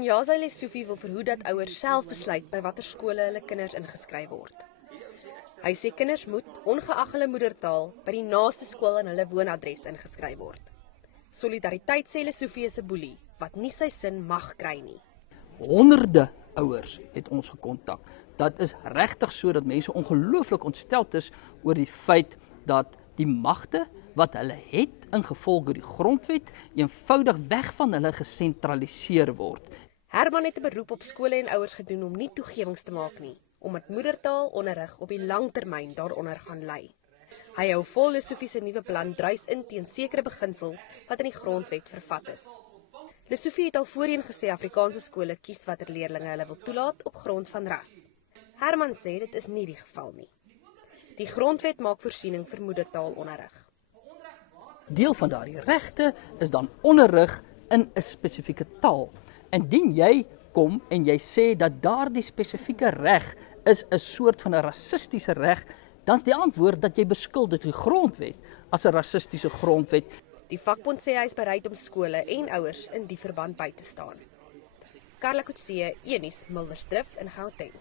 Panyaza Lesufi wil verhoed dat ouers self besluit by watter skole hulle kinders ingeskryf word. Hy sê kinders moet, ongeag hulle moedertaal, by die naaste skool aan hulle woonadres ingeskryf word. Solidariteit sê Lesufi is 'n boelie, wat nie sy sin mag kry nie. Honderde ouers het ons gekontak. Dat is regtig so dat mense ongelooflik ontsteld is oor die feit dat die magte wat hulle het ingevolge die grondwet eenvoudig weg van hulle gesentraliseer word. Herman het 'n beroep op skole en ouers gedoen om nie toegewings te maak nie, omdat moedertaalonderrig op die langtermyn daaronder gaan lei. Hy hou vol Lesufi se nuwe plan druis in teen sekere beginsels wat in die grondwet vervat is. Lesufi het al voorheen gesê Afrikaanse skole kies watter leerlinge hulle wil toelaat op grond van ras. Herman sê dit is nie die geval nie. Die grondwet maak voorsiening vir moedertaalonderrig. Deel van daardie regte is dan onderrig in 'n spesifieke taal. Indien jy kom en jy sê dat daardie spesifieke reg is 'n soort van 'n rassistiese reg, dan is die antwoord dat jy beskuldig die grondwet as 'n rassistiese grondwet. Die vakbond sê hy is bereid om skole en ouers in die verband by te staan. Karla Kutse, Eunice Muldersdrift in Gauteng.